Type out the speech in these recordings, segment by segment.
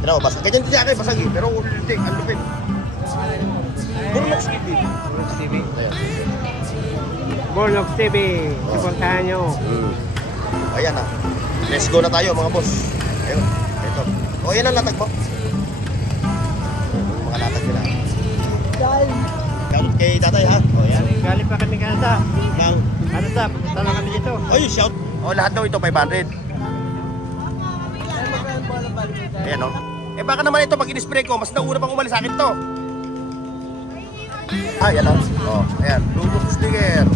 Tinaw, basa. Ganyan din siya kayo, basagi. Pero hindi, ang lupit. Burnox TV. Burnox TV. Ayan. Burnox TV. Supportahan nyo. Ayan na. Let's go na tayo mga boss. Ayun, ito. O, yan ang latag mo. Yung mga latag nila. Shoutout kay tatay ha. O, yan. Galing pa kami Canada. Nang, Canada, pupunta lang kami dito. oy, shout. O, lahat daw ito 500. Ayan o. Eh baka naman ito pag in-spray ko, mas nauna pang umalis sa akin to. Ah, yan o. O, ayan. Bluetooth speaker.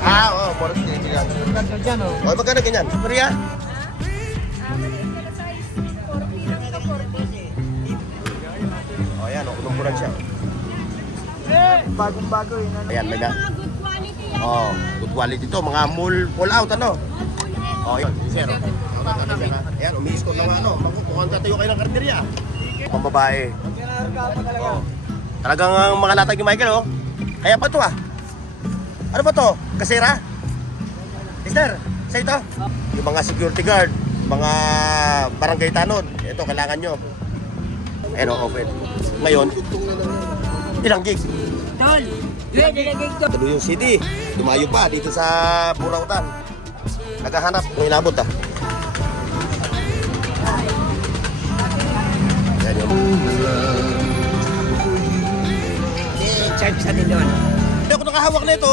Ah, oo. Borot din yan. Ganda dyan oh. O, magkano ganyan? Maria? O, ayan o. Kulong-kulang siya. Bagong-bago yun. Ayan, may na. Good quality yan. Oh, good quality to. Mga full out, ano? Oh, yun. Zero. Ayan, umiiskot ng ano. Mukhang tatayo kayo ng karderya. Pang babae. Oh. Talagang mga latag ni Michael, oh. Kaya pa to, ah. Ano ba to? Kasera? Mister, sa ito? Yung mga security guard, mga barangay tanod. Ito, kailangan nyo. Ayan, oh, open. Ngayon, ilang gig? Tol, nilagay ko. Tuloy yung CD. Dumayo pa dito sa Burautan. Naghahanap ng inabot ah. Yan yung... Charge sa din doon. Hindi ako nakahawak na ito.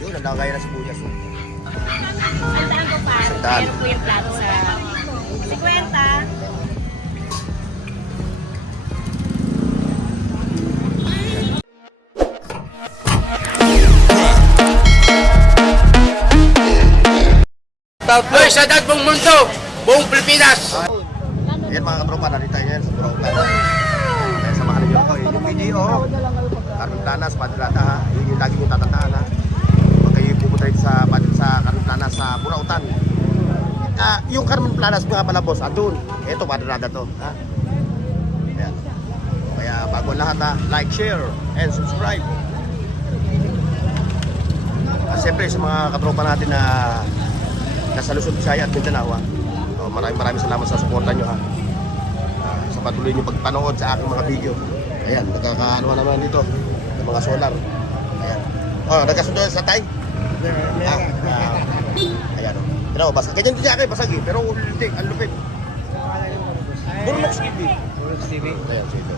Yun, ang lagay na sibuyas. Sandaan ko pa. Sandaan. Meron po yung plato sa 50. Hoy, sa buong mundo, buong Pilipinas. Yan mga katropa, narita yan sa Burautan. Kaya samahan niyo ako. Yung video, Carmen Planas, Padilata ha. Yun yung lagi nyo tatandaan ha. Pag kayo pupunta rin sa Carmen Planas sa Burautan. Yung Carmen Planas nga pala boss, andun. Ito, Padilata to. Ha? Ayan. Kaya bago ang lahat ha, like, share, and subscribe. Siyempre sa mga katropa natin na nasa Luzon, Visayas at Mindanao ha. Maraming salamat sa suporta nyo ha. Sa patuloy nyo pagpanood sa aking mga video. Ayan, nagkakaano naman dito ng mga solar. Ayan. Oh, nagkasundo sa tay? Ayan o. Tinaw, basa. Ganyan din siya kayo, basagi. Pero hindi, ang lupit. Burnox TV. Burnox TV. Ayan, sige.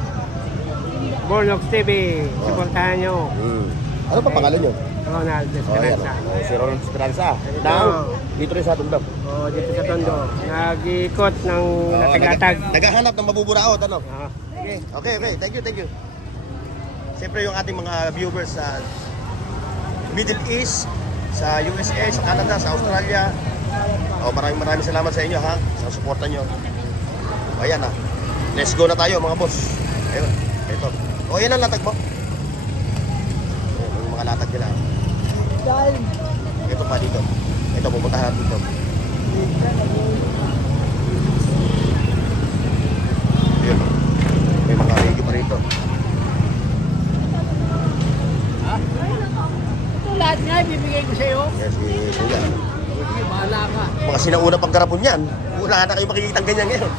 Burnox TV. Supportahan nyo. Ano pa pangalan nyo? Ronald Oh, ayan. Esperanza. Si Ronald Esperanza. Dito rin sa Tondo. Oh, dito sa Tondo. Nag-ikot ng latag-latag. Naghahanap ng mabuburaot, ano? Ah. Okay. Thank you. Siyempre yung ating mga viewers sa Middle East, sa USA, sa Canada, sa Australia. Maraming salamat sa inyo ha, sa suporta nyo. Ayan ha. Let's go na tayo mga boss. Ayun, ito. Yan ang latag mo. Yung mga latag nila. Ito pa dito. Ito, pupuntahan natin dito. Ayun. May mga radio pa rito. Ito lahat nga, bibigay ko sa'yo. Yes, kuya. Sige, bahala ka. Mga sinauna pang garapon yan. Wala na kayo makikitang ganyan ngayon.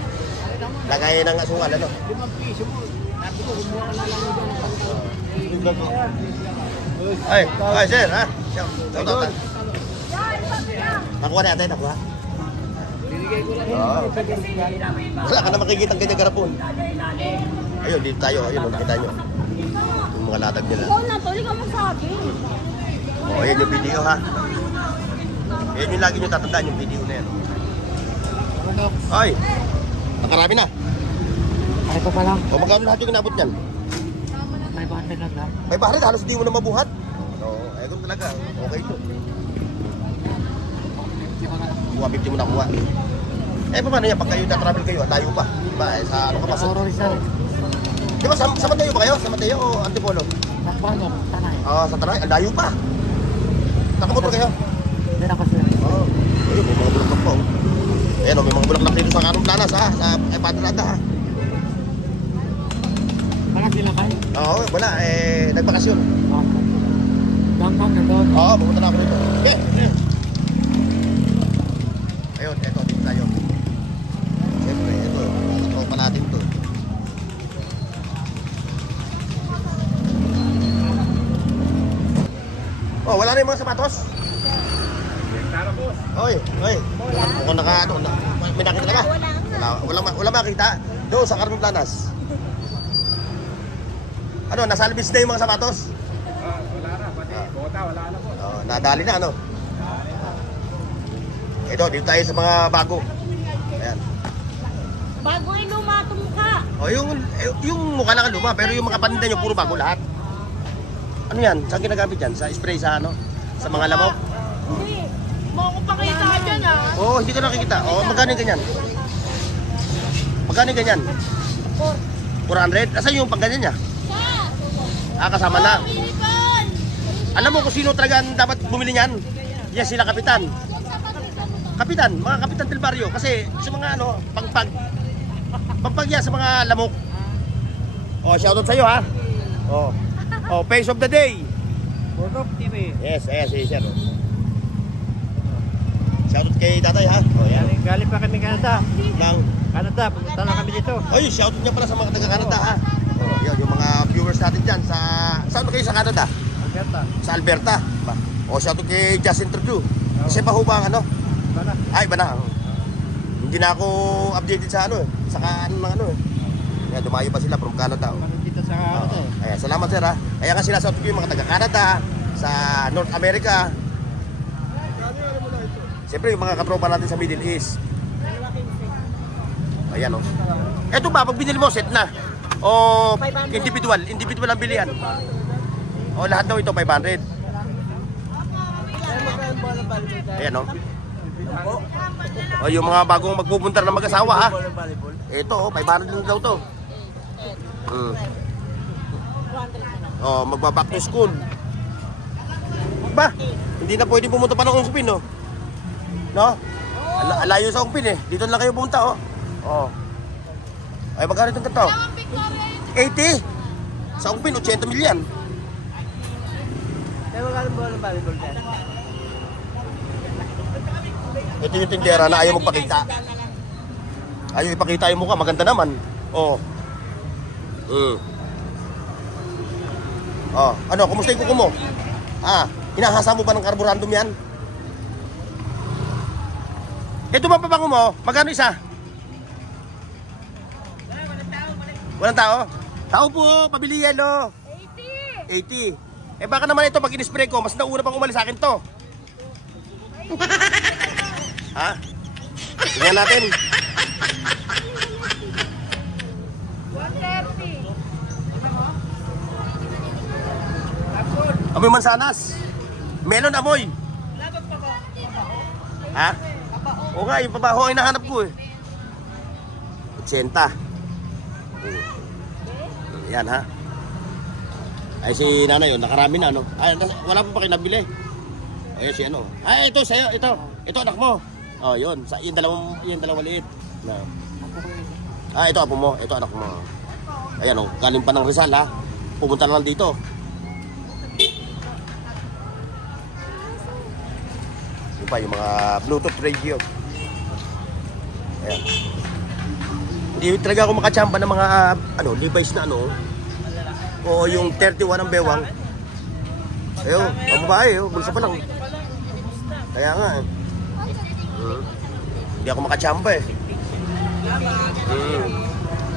Lagay ng asungal, ano? 5 piso mo. Sabi ko, kumuha ka na lang doon. Ay, sir, ha? Shout out. Nakuha na natin, nakuha. Binigay ko lang Oo. Wala ka na makikita ang ganyan garapon. Ayun, dito tayo. Ayun, nakita nyo. Yung mga latag nila. Ikaw na, tol, ikaw magsabi. Ayan yung video, ha? Ayan yung lagi nyo tatandaan yung video na yan. Ay, nakarami na. Ay pa pa lang. Magkano lahat yung inabot yan? 500 lang lang. May bahari, halos di mo na mabuhat. Oo, ayun talaga. Okay ito. Kuha 50 mo na kuha. Paano yan? Pag kayo na-travel kayo, layo pa. Diba? Sa ano ka pa? Oro Rizal. Di ba, sa Mateo ba kayo? Sa Mateo o Antipolo? Nakbano, tanay. Sa Tanay. Ang layo pa. Nakamotor kayo? Hindi na kasi. Oo. Ayun, may mga bulaklak po. Ayan o, may mga bulaklak dito sa Carmen Planas ha. Sa Padilata ha. Wala sila kayo? Oo, wala. Nagbakasyon. Downtown na doon. Oo, pumunta na ako dito. Okay. yung mga sapatos? Oy, oy. Mukhang ano, may nakita na ba? Wala makita. Doon sa Carmen Planas. Ano, nasalbis na yung mga sapatos? Wala na, pati bota, wala na po. Oh, nadali na ano. Ito, dito tayo sa mga bago. Ayan. Bago ay luma itong mukha. Oh, yung mukha lang ang luma, pero yung mga paninda nyo puro bago lahat. Ano yan? Saan ginagamit yan? Sa spray sa ano? Sa mga lamok? Hindi. Mo ko pakita dyan ah. Oo, hindi ka nakikita. Oo, magkano yung ganyan? Magkano yung ganyan? 400? Asan yung pangganyan niya? Kasama na. Alam mo kung sino talaga ang dapat bumili niyan? Yes, sila kapitan. Kapitan, mga kapitan del barrio. Kasi sa mga ano, pagpagya sa mga lamok. Oh, shoutout sa'yo ha. Oh. Oh, face of the day. Burok TV. Yes, si sir. Shoutout kay tatay ha. Oh, yan. Galing pa kami Canada. Lang. Canada, pumunta lang kami dito. Oy, shoutout niya pala sa mga taga-Canada ha. Oh, yun, yung mga viewers natin dyan sa... Saan kayo sa Canada? Alberta. Sa Alberta. Ba? O, shoutout kay Justin Trudeau. Kasi pa ho ba ang ano? Bala. Ay, iba na. Hindi na ako updated sa ano eh. Sa ano ng ano eh. Kaya dumayo pa sila from Canada. Oh. Dito sa Canada eh. Ayan, salamat sir ha. Kaya nga sila sa yung mga taga-Canada, sa North America. Siyempre yung mga katropa natin sa Middle East. Ayan o. Eto ba, pag binili mo, set na? O individual ang bilihan? O lahat daw ito, 500. Ayan o. O yung mga bagong magpupunta ng mag-asawa ha. Ito, 500 lang daw to. Oh, magba-back to school. Ba? Hindi na pwedeng pumunta pa ng Ongpin, no? No? Alayo sa Ongpin eh. Dito na lang kayo pumunta, oh. Oh. Ay, magkano itong ganito? 80? Sa Ongpin, 80 milyan. Kaya magkano ba ng volleyball dyan? Ito yung tindera na ayaw magpakita. Ayaw ipakita yung mukha, maganda naman. Oh. Oh, ano, kumusta yung kuko mo? Hinahasa mo ba ng karburandum yan? Ito ba pabango mo? Magkano isa? Walang tao? Tao po, pabili yan, no? 80. Eh baka naman ito, pag in-spray ko, mas nauna pang umalis sa akin to. Ha? Tingnan natin. 130. Amoy mansanas. Melon amoy. Ha? O nga, yung pabaho ay nahanap ko eh. 80. Yan ha. Ay si nanay yun, nakarami na no. Ay, wala pa kayo nabili. Ayun si ano. Ay, ito sa'yo, ito. Ito anak mo. Oh, yun. Yung dalawang maliit. No. Ito apo mo. Ito anak mo. Ayan o, galing pa ng Rizal ha. Pumunta na lang dito. Yung pa, yung mga Bluetooth radio. Ayan. Hindi talaga ako makachamba ng mga device na ano. O yung 31 ang bewang. Ayun, ang babae, bulsa pa lang. Kaya nga eh. Hindi ako makachamba eh.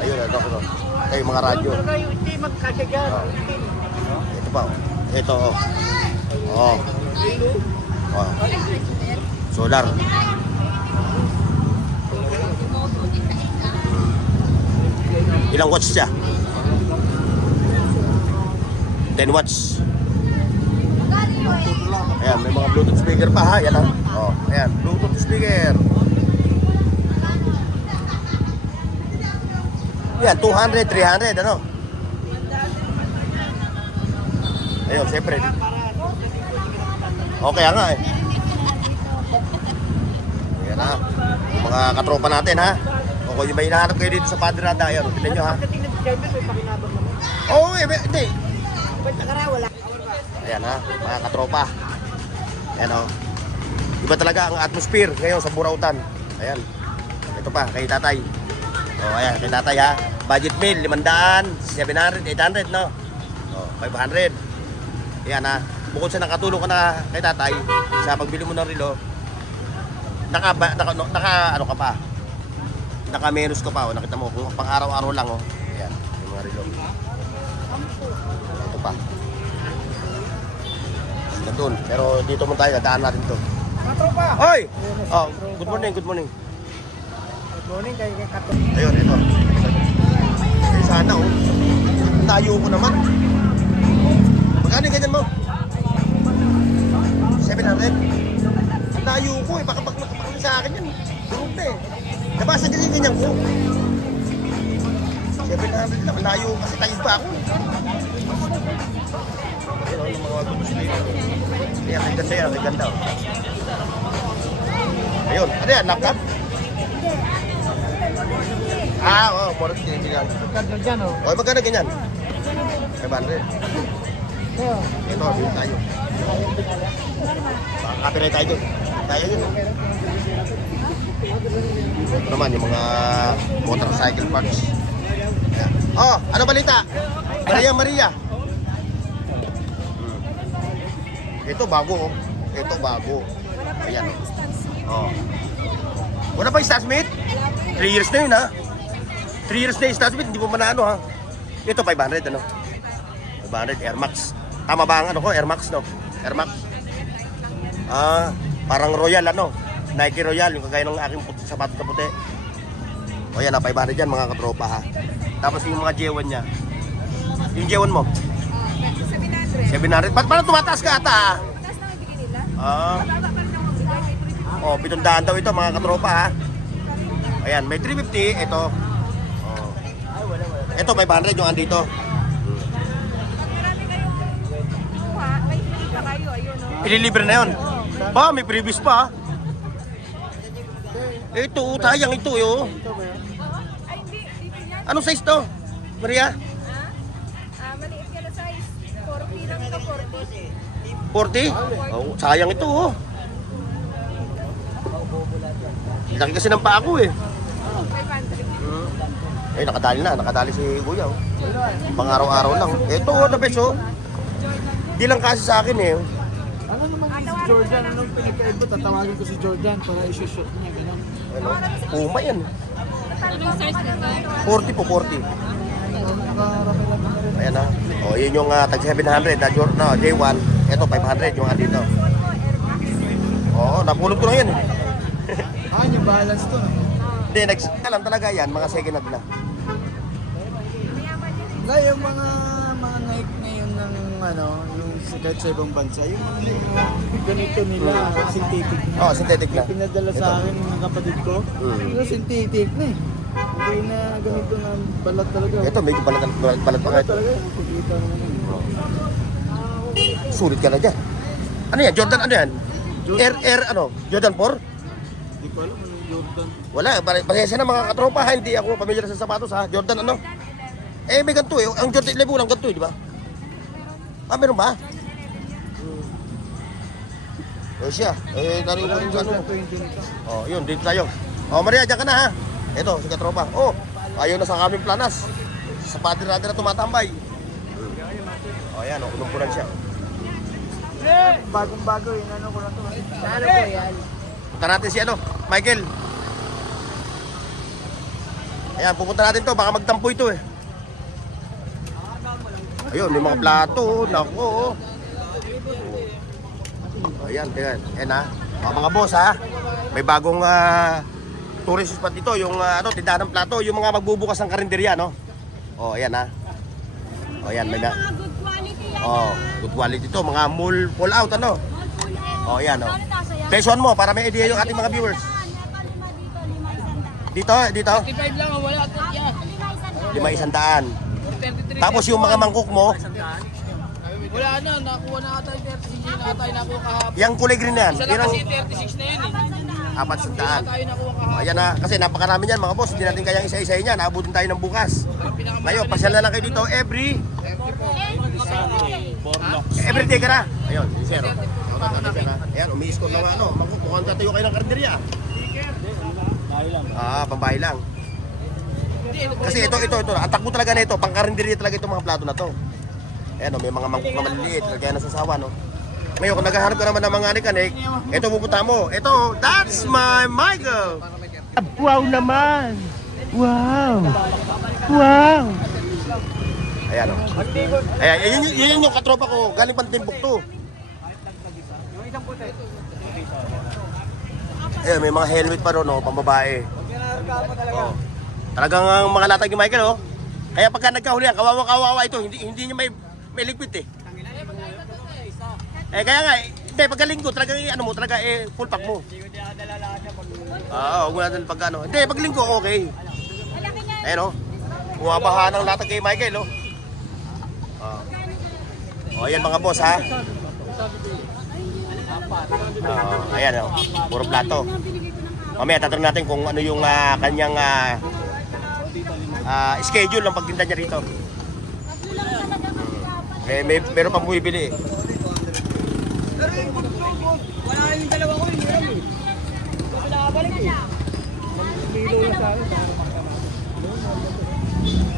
Ayun, ito. Ito yung mga radyo. Hindi magkasya dyan. Ito pa. Ito oh. Oh. Oh. Solar. Ilang watts siya? 10 watts. Ayan, may mga Bluetooth speaker pa ha. Yan ha. Oh, ayan, Bluetooth speaker. Yan, 200, 300, ano? Ayun, siyempre. Okay nga eh. Ayan ha. Mga katropa natin ha. O kung may hinahanap kayo dito sa Padre Rada, ayan, tignan nyo ha. Pagdating ng German, may pakinabang naman. Oo, hindi. Ba't nakara, wala? Ayan ha, mga katropa. Ayan o. Iba talaga ang atmosphere ngayon sa Burautan. Ayan. Ito pa, kay tatay. O, ayan, kay tatay ha. Budget meal, 500, 700, 800, no? O, 500. Ayan ha. bukod sa nakatulong ka na kay tatay sa pagbili mo ng relo, ano ka pa? Naka-menus ka pa, nakita mo kung pang araw-araw lang, oh. Ayan, yung mga relo. Ito pa. Doon, pero dito mo tayo, dadaan natin to. Hoy! Oh, good morning, good morning. Good morning kay Kato. Ayun, ito. Ay, sana, oh. Tayo ko naman. Magkano yung ganyan mo? 700? Ang layo ko eh, baka nakapakali sa akin yan. Durog na eh. Nabasa din yung ganyan ko. 700 lang, ang layo kasi tayo pa ako. Ayun o, yung mga wag ko sila yun. Ayan, may ganda yan, may ganda. Ayun, ano yan, laptop? Ah, oo, moros din yan. Kato dyan oh. O, magkano ganyan? 500. Ito, dito tayo. Baka copyright tayo dun. Tayo yun, no? Ito naman, yung mga motorcycle parts. Oh, ano balita? Maria. Ito bago, oh. Ito bago. Ayan, oh. Wala pa yung Statsmate? 3 years na yun, ha? 3 years na yung Statsmate, hindi mo pa na ano, ha? Ito, 500, ano? 500, Air Max. Tama ba ang ano ko? Air Max, no? Air Max. Ah, parang Royal, ano? Nike Royal, yung kagaya ng aking sapatos na puti. O yan, 500 yan, mga katropa, ha? Tapos yung mga J1 niya. Yung J1 mo? 700. Ba't parang tumataas ka ata, ha? Ah. Oh, 700 daw ito, mga katropa, ha? Ayan, may 350, ito. Oh. Ito, 500 yung andito. Ililibre na yun. Ba, may previous pa. Ito, tayang ito, yo. Anong size to, Maria? Maliit ka na size. 40 lang ka, 40? Oh, sayang ito, oh. Laki kasi ng paa ko, eh. 500. Eh, nakadali si Kuya, oh. Pang araw-araw lang. Ito, oh, the best, oh. Di lang kasi sa akin, eh. Ano naman si Jordan? Anong pinagkaiba? Tatawagin ko si Jordan para isushoot niya. Ganun. Ano? Puma yan. Anong size nito? 40 po, 40. Nakarami lang na rin. Ayan, ah. Oh, yun yung tag 700 na no, J1. Ito, 500 yung andito. Oo, napulot ko lang yan, eh. Yung balance to. Hindi, alam talaga yan, mga second hand na. Kaya yung mga Nike ngayon ng ano, yung kahit sa ibang bansa, yung ganito nila, synthetic na. Oh, synthetic na. Pinadala sa akin ng kapatid ko, yung synthetic na eh. Hindi na ganito na balat talaga. Ito, medyo balat pa nga Balat ito. talaga, kikita mo naman. Sulit ka na dyan. Ano yan? Jordan ano yan? Air ano? Jordan 4? Hindi ko alam anong Jordan. Wala, pasensya na mga katropa ha. Hindi ako pamilyar sa sapatos ha. Jordan ano? Eh, may ganito eh. Ang Jordan 11 lang ganito eh, di ba? Ah, meron ba? O siya. Eh, narinig ko rin sa ano. Oh, yun, dito tayo. Oh, Maria, dyan ka na ha. Ito, si katropa. Oh, ayaw na sa kaming planas. Sa Padre Raga na tumatambay. Oh, ayan, oh, kunumpunan siya. Bagong-bago yun, ano ko lang to. Ano po yan? Punta natin si ano, Michael. Ayan, pupunta natin to. Baka magtampo ito eh. Ayun, may mga plato. Oh. Naku, oh. Ayan, tingnan. Ayan ha. Mga boss ha. May bagong tourist spot dito. Yung tindahan ng plato. Yung mga magbubukas ng karinderya, no? Oh, ayan ha. Oh, ayan. May Mga good quality yan. oh, good quality to. Mga mall pull out, ano? Oh, ayan, oh. Ano tasa yan? Presyon mo para may idea yung ating mga viewers. Dito, dito. 55 lang, wala. Yeah. 500. Tapos yung mga mangkok mo, Wala na, nakuha na ata yung 36, hindi na tayo nakuha kahapon. yung kulay green na yan. Isa lang kasi 36 na yun eh. Apat Hindi na sandaan. tayo nakuha Oh, kahapon. ayan na, kasi napakarami niyan mga boss. Hindi natin kayang isa-isahin yan. Naabutin tayo ng bukas. Ngayon, pasyal na lang kayo dito every day ka na. Ayun, si Sir. Ayan, umiiskot lang ano. Mukhang tatayo kayo ng karinderya. Ah, pambahay lang. Kasi ito. Ang takbo talaga na ito. Pang karinderya talaga itong mga plato na to. Ayan, may mga mangkok na maliliit. Kaya nasasawa, no? Ngayon, kung naghahanap ka naman ng mga mechanic, ito pupunta mo. Ito, that's my Michael. Wow naman! Wow! Wow! Ayan o. Ayan, yun yung katropa ko. Galing pang Timbuktu. Ayan, may mga helmet pa ron, pambabae. Oh. Talagang ang mga latag ni Michael, oh. Kaya pagka nagkahulihan, kawawa ito, hindi niya may liquid eh. Kaya nga, hindi, pagkalinggo, talaga talaga full pack mo. Huwag mo natin pagkano. Hindi, paglinggo, okay. Ayan, oh. Bumabaha ng latag kay Michael, oh. Ayan mga boss, ha. Ayan, oh. Puro plato. Mamaya tatanong natin kung ano yung kanyang schedule ng pagtinda niya rito. Meron pang bumibili. Wala yung dalawa ko, hindi alam eh. Wala balik eh.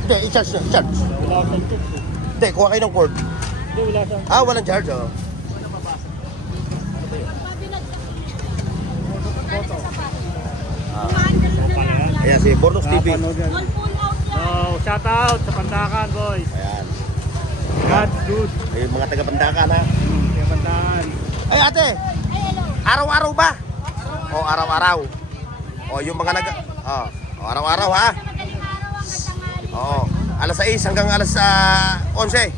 Hindi, i-charge. Hindi, kuha kayo ng cord. Walang charge, oh. Ayan, si Bornox TV. So, shout out sa Pandakan, boys. Ayan. God's good. Ayun, mga taga-Pandakan, ha. Kaya Pandakan. Ay, ate. Araw-araw ba? Araw-araw. Yung mga araw-araw, ha. Alas 6 hanggang alas 11.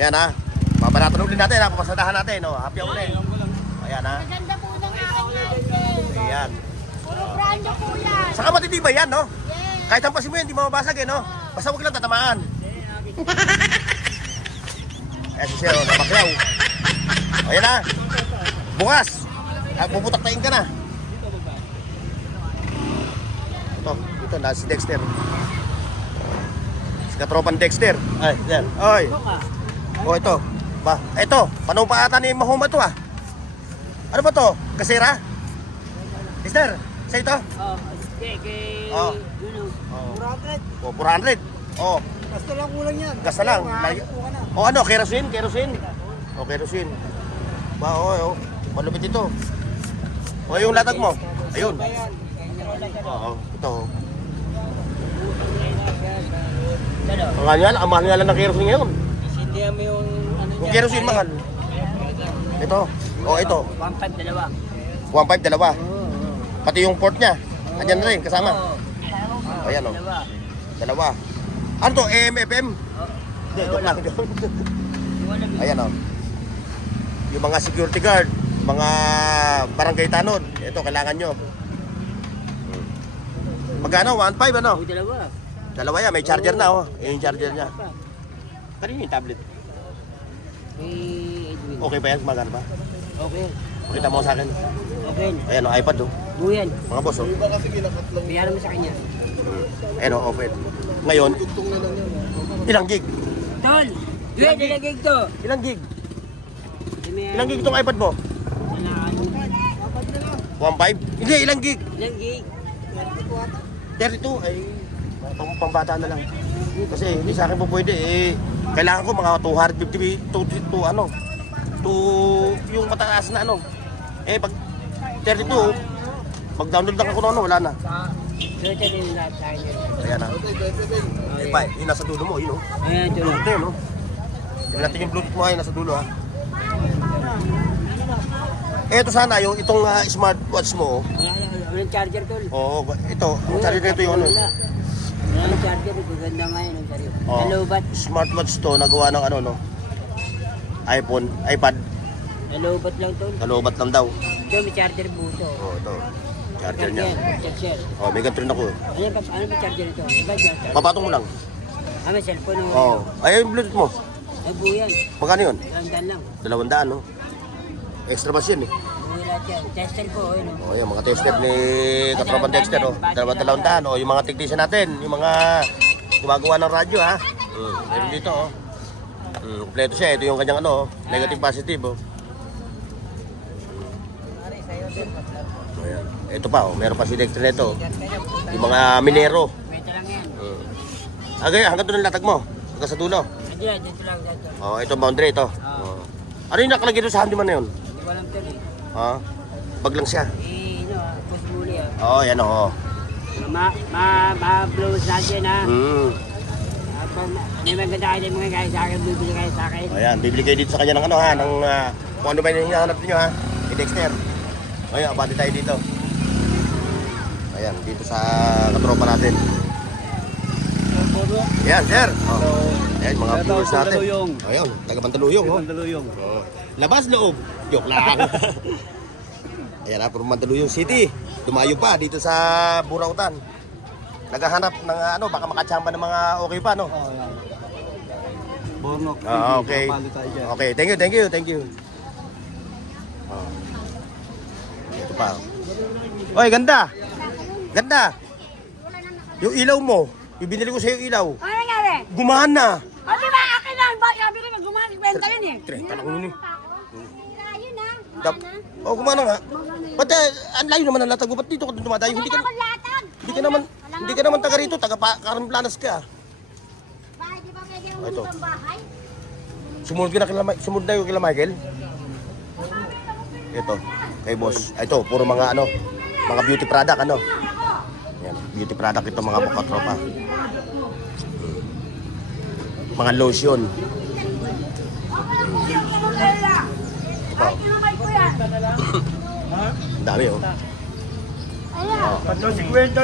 Yan, ha. Babanatan ulit natin, ha. Papasadahan natin, Happy hour ulit. Ayan, ha. Maganda po ng aking item. Ayan. Puro brand new po yan. Saka matitibay yan, no? Yes. Kahit ang pasin mo yan, hindi mababasag, no? Basta huwag lang tatamaan. Si Sir, nabakyaw. Ayan na. Bukas. Puputaktain ka na. Ito na si Dexter. Si katropan Dexter. Ay, yan. Oy. Ito. Ito, panumpaatan ni Mahoma to, Ano ba to? Kasira? Dexter, sa ito? Kay... 400. Basta lang kulang yan. Gas na lang. Kerosene? Kerosene. Malupit ito. Yung latag mo. Ayun. Ito. Ang mahal nga lang ng kerosene ngayon. Sindihan mo yung ano Yung kerosene mahal. Ito. Ito. 1.5 dalawa. 1.5 dalawa. Pati yung port niya. Andyan na rin kasama. Ayan, dalawa. Ano to? AM, FM? Hindi, joke lang. Ayan, yung mga security guard, mga barangay tanod, ito kailangan nyo. Magkano? 1.5 ano? Dalawa. Dalawa yan, may charger na, yung charger niya. Kanino yung tablet? Edwin. Okay pa yan? Magkano ba? Okay. Pakita mo sa akin. Okay. Ayan, iPad, Buyan. mga boss, Bayaran mo sa kanya. Ayan, open. Ngayon, ilang gig? Tol! Ilang gig to? Ilang gig? Ilang gig itong iPad mo? 1.5? Hindi, ilang gig? Ilang gig? 32 ay pambata na lang. Kasi hindi sa akin po pwede kailangan ko mga 250 to yung mataas na pag 32 mag-download lang ako wala na. Search din lahat sa akin. Ayan na. Yung nasa dulo mo, yun Ayan, ito. Ito yun, Tingnan natin yung Bluetooth mo ay nasa dulo, Ito sana itong smartwatch mo. Walang charger, tol. Ito. Ang charger nito yung Walang charger, ganda nga yun. Hellobat. Smartwatch to, nagawa ng iPhone, iPad. Hellobat lang, tol. Kalobat lang daw. Ito, may charger buso. Ito. Charger niya. Charger. May ganito rin ako. Ano ba charger ito? Papatong mo lang. May cellphone. Ay, yung Bluetooth mo. Ay, buyan. Magkano yun? Landan lang. 200, Extra bass yun, Lahat yan. Tester ko, yun. Yung mga tester ni Katropan Dexter, 200. Yung mga technician natin, yung mga gumagawa ng radyo, Meron dito, kompleto siya. Ito yung kanyang negative positive, Ayan. Ito pa, meron pa si Dexter nito. Yung mga minero. Beta lang yan. Hanggang doon ang latag mo. Hanggang sa dulo. Dito lang. Ito boundary ito. Ano yung nakalagay doon sa handyman na yun? Hindi ko alam ito eh. Ha? Bag lang siya. Boss Bully ah. Oo, yan oo. Ma-blows natin ha. May maganda kayo mga guys sa akin, bibili kayo sa akin. Ayan, bibili kayo dito sa kanya ng ano ha, ng kung ano ba yung hinahanap niyo ha. Kay Dexter. Ngayon, abati tayo dito. Ayan, dito sa katropa natin. Ayan, sir. Oh. Ayan, mga viewers natin. Ayun, taga Mandaluyong. Oh. Labas loob. Joke lang. Ayan ha, puro Mandaluyong City. Dumayo pa dito sa Burautan. Naghahanap ng ano, baka makachamba ng mga okay pa, no? Bornok. Okay. Okay, thank you. Oh. Ito pa. Oy, ganda. Ganda. Yung ilaw mo, yung binili ko sa'yo ilaw, Ano nangyari? gumana. O di ba akin lang ba? Sabi rin gumamit kwenta yun eh. Tanong mo yun eh. Ayun na. Oh, gumana nga. Ba't ang layo naman ang latag mo? Ba't dito ka dumadayo? Hindi ka naman taga rito, taga Karamplanas ka. Bakit di ba pwede yung Ito. ibang bahay? Sumunod na yung kila Michael. Ito, kay boss. Ito, puro mga ano, mga beauty product ano. Yan, beauty product ito mga bukatropa. Mga lotion. Ay, kinamay ko yan. Ang dami oh. Ayan. 50.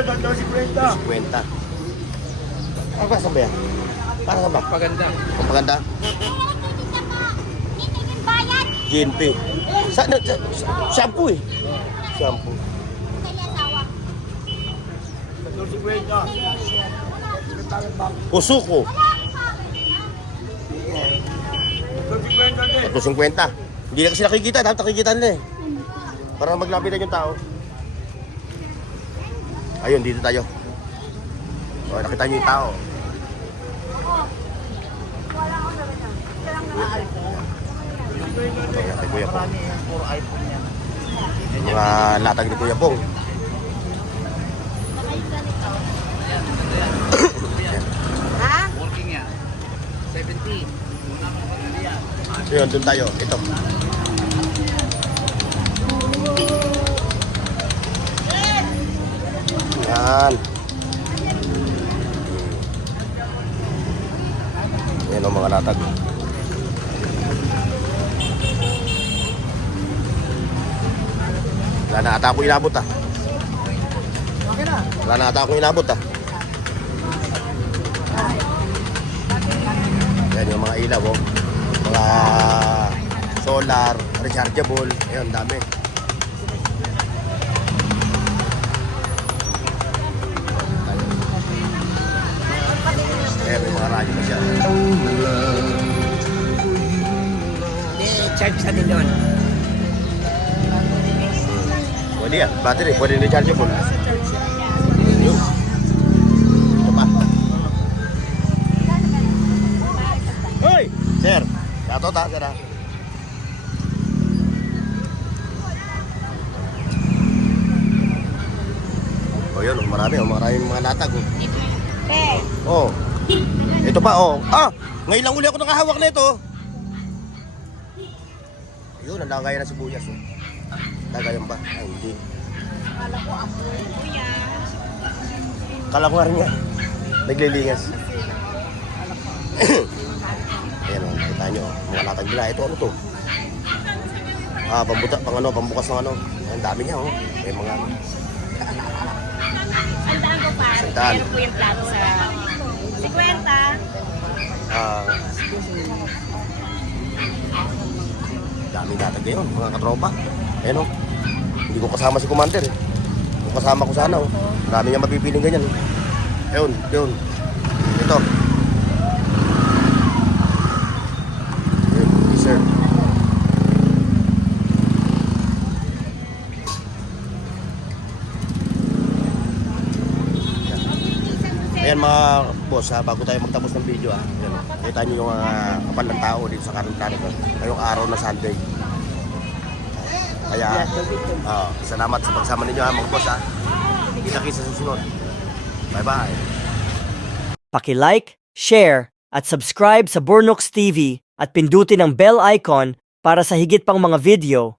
Ang para saan ba yan? Para saan ba? Paganda. Ang paganda? Titigil bayad. GNP. Shampoo eh. Shampoo. Kaya asawa. Pusuko. 50. Hindi na kasi nakikita. Dapat nakikita nila eh. Para maglapitan yung tao. Ayun, dito tayo. O, nakita nyo yung tao. Ayan, kay Kuya Pong. Yan yung mga latag ni Kuya Pong. Ha? Working yan. 70. So yun, dun tayo. Ito. Yan. Yan ang mga latag. Wala na ata akong inabot ah. Wala na ata akong inabot ah. Yan yung mga ilaw oh. Mga solar, rechargeable. Ayun, dami. May mga radyo na siya. Charge sa din doon. Pwede yan. Battery, pwede rechargeable. Yun. Ito pa. Hoy! Sir! Shoutout ha, sir ha. O yun, maraming mga latag. Oh. Ito pa, oh. Ah! Ngayon lang uli ako nakahawak na ito. Yun, ang lagay na sibuyas. Oh. Lagayan ba? Ay, hindi. Kala ko nga rin niya. Naglilingas. Ayan o, nakita nyo. Mga latag nila. Ito ano to? Pambukas ng ano. Ang dami niya oh. May mga... Sandaan ko pa. Sandaan. Meron po yung plato sa 50. Daming latag ngayon, mga katropa. Ayan o. Hindi ko kasama si Commander eh. Kung kasama ko sana oh. Marami niya mapipiling ganyan. Ayun, yun. Ito. Ayun, sir. Ayan mga boss ha, bago tayo magtapos ng video ha. Ayan, kita nyo yung kapal ng tao dito sa Karantanas ngayong araw na Sunday. Kaya salamat sa pagsama ninyo ha mga boss ha. Kita-kita sa susunod. Bye-bye. Paki-like, share, at subscribe sa Bornox TV at pindutin ang bell icon Para sa higit pang mga video,